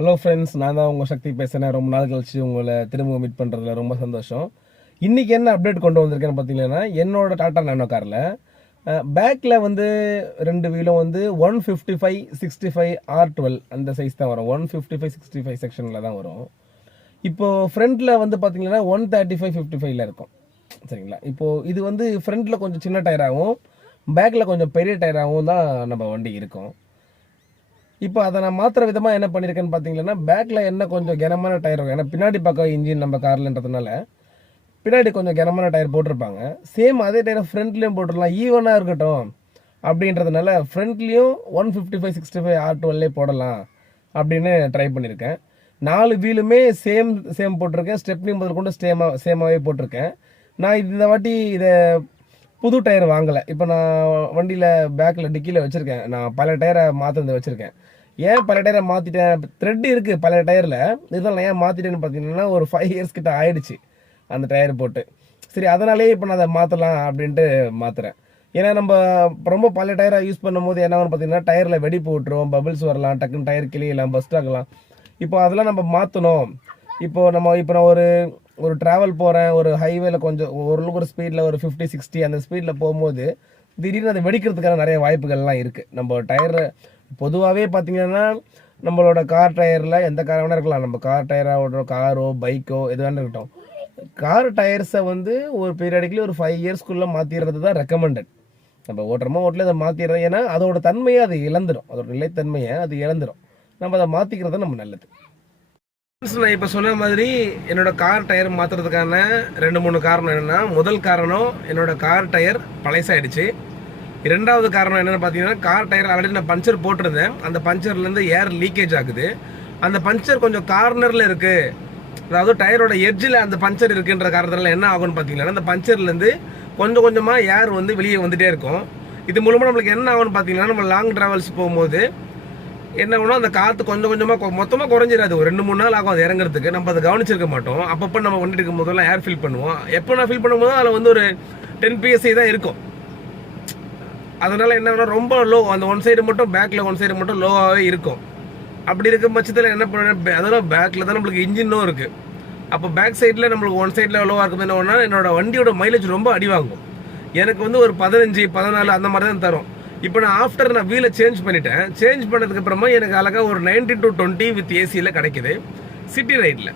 Hello friends, நான் தான் உங்கள் சக்தி பேசுகிறேன். ரொம்ப நாள் கழிச்சு உங்களை திரும்ப மீட் பண்ணுறதுல ரொம்ப சந்தோஷம். இன்றைக்கி என்ன அப்டேட் கொண்டு வந்திருக்கேன்னு பார்த்தீங்கன்னா, என்னோட டாட்டா நானோ காரில் பேக்கில் வந்து 2 வீலும் வந்து 155 65 R12 அந்த சைஸ் தான் வரும். 155 65 செக்ஷனில் தான் வரும். இப்போது ஃப்ரண்ட்டில் வந்து பார்த்தீங்கன்னா 135 55ல் இருக்கும். சரிங்களா? இப்போது இது வந்து ஃப்ரண்ட்டில் கொஞ்சம் சின்ன டயராகவும் பேக்கில் கொஞ்சம் பெரிய டயராகவும் தான் நம்ம வண்டி இருக்கும். இப்போ அதை நான் மாற்றுற விதமாக என்ன பண்ணியிருக்கேன்னு பார்த்தீங்கன்னா, பேக்கில் என்ன கொஞ்சம் கனமான டயர் இருக்கும். ஏன்னா பின்னாடி பக்கம் இன்ஜின் நம்ம கார்லன்றதுனால பின்னாடி கொஞ்சம் கனமான டயர் போட்டிருப்பாங்க. சேம் அதே டயரை ஃப்ரண்ட்லேயும் போட்டுடலாம், ஈவனாக இருக்கட்டும் அப்படின்றதுனால ஃப்ரண்ட்லேயும் 155 65 R12 போடலாம் அப்படின்னு ட்ரை பண்ணியிருக்கேன். 4 வீலுமே சேம் போட்டிருக்கேன். ஸ்டெப்னி முதல் கொண்டு சேமாகவே போட்டிருக்கேன். நான் இந்த வாட்டி இதை புது டயர் வாங்கலை. இப்போ நான் வண்டியில் பேக்கில் டிக்கியில் வச்சுருக்கேன். நான் பல டயரை மாற்றிருந்து வச்சுருக்கேன். ஏன் பல டயரை மாற்றிட்டேன், த்ரெட் இருக்குது பல டயரில், இதெல்லாம் நான் ஏன் மாற்றிட்டேன்னு பார்த்தீங்கன்னா, ஒரு 5 இயர்ஸ் கிட்ட ஆயிடுச்சு அந்த டயர் போட்டு. சரி, அதனாலே இப்போ நான் அதை மாற்றலாம் அப்படின்ட்டு மாற்றுறேன். ஏன்னா நம்ம ரொம்ப பல டயரை யூஸ் பண்ணும்போது என்ன பார்த்தீங்கன்னா, டயரில் வெடிப்பு விட்டுரும், பபிள்ஸ் வரலாம், டக்குன்னு டயர் கிளியலாம், பஸ்ட் ஆகலாம். இப்போ அதெல்லாம் நம்ம மாற்றணும். இப்போ நான் ஒரு ட்ராவல் போகிறேன், ஒரு ஹைவேல கொஞ்சம் ஒரு ஸ்பீடில் ஒரு 50 60 அந்த ஸ்பீடில் போகும்போது திடீர்னு அதை வெடிக்கிறதுக்கான நிறைய வாய்ப்புகள்லாம் இருக்குது. நம்ம டயர் பொதுவாகவே பார்த்தீங்கன்னா, நம்மளோட கார் டயரில் எந்த கார் வேணா இருக்கலாம். நம்ம கார் டயராக காரோ பைக்கோ எது வேணா இருக்கட்டும், கார் டயர்ஸை வந்து ஒரு பீரியடிக்கலி ஒரு 5 இயர்ஸ்க்குள்ளே மாற்றிடுறது தான் ரெக்கமெண்டட். நம்ம ஓட்டுறமோ அதை மாற்றிடுறோம். ஏன்னா அதோட தன்மையை அது இழந்துடும், அதோட நிலைத்தன்மையை அது இழந்துடும். நம்ம அதை மாற்றிக்கிறது நம்ம நல்லது. நான் இப்போ சொன்ன மாதிரி என்னோட கார் டயர் மாற்றுறதுக்கான 2-3 காரணம் என்னென்னா, முதல் காரணம் என்னோட கார் டயர் பழசாயிடுச்சு. 2வது காரணம் என்னென்னு பார்த்தீங்கன்னா, கார் டயர் ஆல்ரெடி நான் பஞ்சர் போட்டிருந்தேன். அந்த பஞ்சர்லேருந்து ஏர் லீக்கேஜ் ஆகுது. அந்த பஞ்சர் கொஞ்சம் கார்னரில் இருக்குது, அதாவது டயரோட எட்ஜில் அந்த பஞ்சர் இருக்குன்ற காரணத்தில் என்ன ஆகும்னு பார்த்தீங்கன்னா, அந்த பஞ்சர்லேருந்து கொஞ்சம் கொஞ்சமாக ஏர் வந்து வெளியே வந்துகிட்டே இருக்கும். இது மூலமாக நம்மளுக்கு என்ன ஆகும்னு பார்த்தீங்கன்னா, நம்ம லாங் ட்ராவல்ஸ் போகும்போது என்ன ஆகும்னா, அந்த காற்று கொஞ்சம் கொஞ்சமாக மொத்தமாக குறைஞ்சிடாது. ஒரு 2-3 நாள் ஆகும் அது இறங்குறதுக்கு. நம்ம அதை கவனிச்சிருக்க மாட்டோம். அப்பப்போ நம்ம வண்டி எடுக்கும் போதெல்லாம் ஏர் ஃபில் பண்ணுவோம். எப்போ நான் ஃபில் பண்ணும்போது அதில் வந்து ஒரு 10 PSI தான் இருக்கும். அதனால் என்ன ஆகும்னா, ரொம்ப லோ, அந்த ஒன் சைடு மட்டும் பேக்கில் ஒன் சைடு மட்டும் லோவாகவே இருக்கும். அப்படி இருக்கும் பட்சத்தில் என்ன பண்ண, அதெல்லாம் பேக்கில் தான் நம்மளுக்கு இன்ஜினும் இருக்குது. அப்போ பேக் சைடில் நம்மளுக்கு ஒன் சைடில் லோவாக இருக்கும். என்ன ஒன்றா, என்னோட வண்டியோட மைலேஜ் ரொம்ப அடிவாங்கும். எனக்கு வந்து ஒரு 15 14 அந்த மாதிரி தான் தரும். இப்போ நான் வீலை சேஞ்ச் பண்ணிட்டேன். சேஞ்ச் பண்ணதுக்கப்புறமா எனக்கு அழகாக ஒரு 90 to 20 வித் ஏசியில் கிடைக்குது. சிட்டி ரைடில்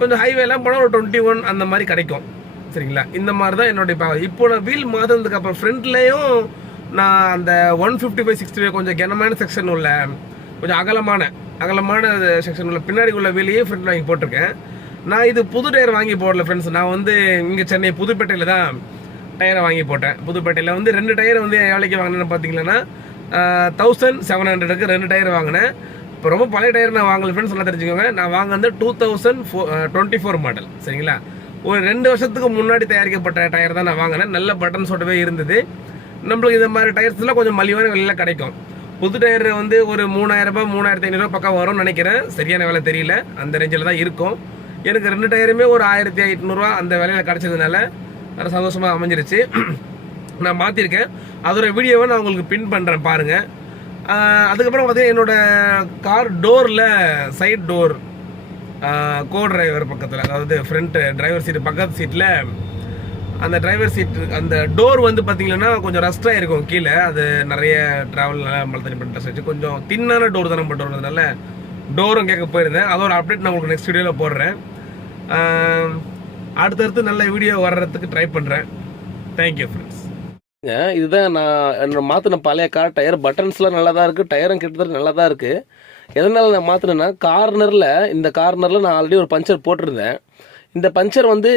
கொஞ்சம் ஹைவேலாம் போனால் ஒரு 21 அந்த மாதிரி கிடைக்கும். சரிங்களா? இந்த மாதிரி தான் என்னோட இப்போ நான் வீல் மாற்றினதுக்கப்புறம் ஃப்ரண்ட்லேயும் நான் அந்த 155 65 கொஞ்சம் கனமான செக்ஷன் உள்ள, கொஞ்சம் அகலமான செக்ஷன் உள்ள பின்னாடி உள்ள வீலையே ஃப்ரண்ட் வாங்கி போட்டிருக்கேன். நான் இது புது டயர் வாங்கி போடல ஃப்ரெண்ட்ஸ். நான் வந்து இங்கே சென்னை புதுப்பேட்டையில் தான் டயரை வாங்கி போட்டேன். புதுப்பேட்டையில் வந்து 2 டயர் வந்து எவ்வளோக்கு வாங்கினேன்னு பார்த்தீங்கன்னா, 1700க்கு 2 டயர் வாங்கினேன். இப்போ ரொம்ப பழைய டயர் நான் வாங்கல ஃப்ரெண்ட்ஸ், நல்லா தெரிஞ்சுக்கோங்க. நான் வாங்கினது 2024 மாடல். சரிங்களா? ஒரு 2 வருஷத்துக்கு முன்னாடி தயாரிக்கப்பட்ட டயர் தான் நான் வாங்கினேன். நல்ல பட்டன்ஸோடவே இருந்தது. நம்மளுக்கு இந்த மாதிரி டயர்ஸ்லாம் கொஞ்சம் மலிவான விலையில் கிடைக்கும். புது டயர் வந்து ஒரு 3000 ரூபாய் 3500 பக்கம் வரும்னு நினைக்கிறேன். சரியான விலை தெரியல, அந்த ரேஞ்சில் தான் இருக்கும். எனக்கு 2 டயருமே ஒரு 1800 அந்த விலையில் கிடச்சதுனால அது சந்தோஷமாக அமைஞ்சிருச்சு. நான் மாற்றிருக்கேன். அதோட வீடியோவை நான் உங்களுக்கு பின் பண்ணுறேன், பாருங்கள். அதுக்கப்புறம் பார்த்தீங்கன்னா, என்னோடய கார் டோரில் சைட் டோர் கோ டிரைவர் பக்கத்தில், அதாவது ஃப்ரண்ட் டிரைவர் சீட்டு பக்கத்து சீட்டில் அந்த டிரைவர் சீட்டு அந்த டோர் வந்து பார்த்தீங்கன்னா கொஞ்சம் ரஸ்டாக இருக்கும் கீழே. அது நிறைய ட்ராவல் மழை தண்ணி பண்ணி ரஸ்ட் ஆச்சு. கொஞ்சம் தின்னான டோர் தானே போட்டுறதுனால டோரும் கேட்க போயிருந்தேன். அதோட அப்டேட் நான் உங்களுக்கு நெக்ஸ்ட் வீடியோவில் போடுறேன். அடுத்தடுத்து நல்ல வீடியோ வர்றதுக்கு ட்ரை பண்ணுறேன். Thank you friends. இதுதான் நான் என்னோட மாற்றின பழைய கார் டயர். பட்டன்ஸ்லாம் நல்லா தான் இருக்குது, டயரும் கிட்டத்தட்ட நல்லா தான் இருக்குது. எதனால் நான் மாற்றினேன்னா, இந்த கார்னரில் நான் ஆல்ரெடி ஒரு பஞ்சர் போட்டிருந்தேன். இந்த பஞ்சர் வந்து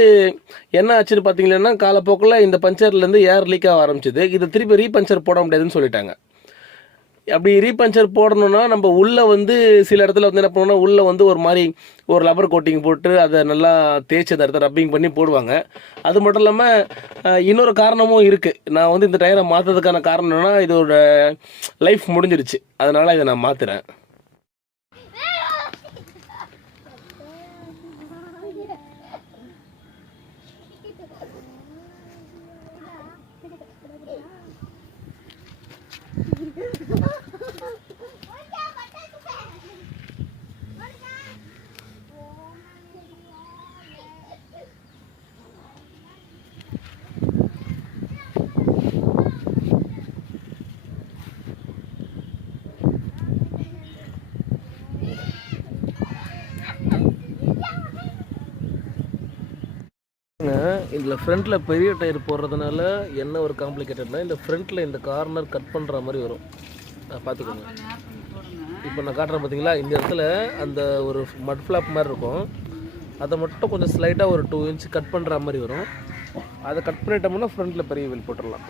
என்ன ஆச்சுன்னு பார்த்தீங்கன்னா, காலப்போக்கில் இந்த பஞ்சர்லேருந்து ஏர் லீக் ஆக ஆரம்பிச்சிது. இதை திருப்பி ரீபஞ்சர் போட முடியாதுன்னு சொல்லிட்டாங்க. அப்படி ரீபஞ்சர் போடணுன்னா நம்ம உள்ளே வந்து சில இடத்துல வந்து என்ன பண்ணணும்னா, உள்ளே வந்து ஒரு மாதிரி ஒரு ரப்பர் கோட்டிங் போட்டு அதை நல்லா தேய்ச்சி அந்த இடத்த ரப்பிங் பண்ணி போடுவாங்க. அது மட்டும் இல்லாமல் இன்னொரு காரணமும் இருக்குது. நான் வந்து இந்த டயரை மாற்றுறதுக்கான காரணம் என்னன்னா, இதோட லைஃப் முடிஞ்சிருச்சு, அதனால் இதை நான் மாற்றுறேன். பாருங்க, இதில் ஃப்ரண்ட்டில் பெரிய டயர் போடுறதுனால என்ன ஒரு காம்ப்ளிகேட்டட்னா, இந்த ஃப்ரண்ட்டில் இந்த கார்னர் கட் பண்ணுற மாதிரி வரும். பார்த்துக்கோங்க. இப்போ நான் காட்டுறேன் பார்த்தீங்களா, இந்த இடத்துல அந்த ஒரு மட் ஃப்ளாப் மாதிரி இருக்கும். அதை மட்டும் கொஞ்சம் ஸ்லைட்டாக ஒரு 2 இன்ச் கட் பண்ணுற மாதிரி வரும். அதை கட் பண்ணிட்டோம்னா ஃப்ரண்ட்டில் பெரிய வீல் போட்டுடலாம்.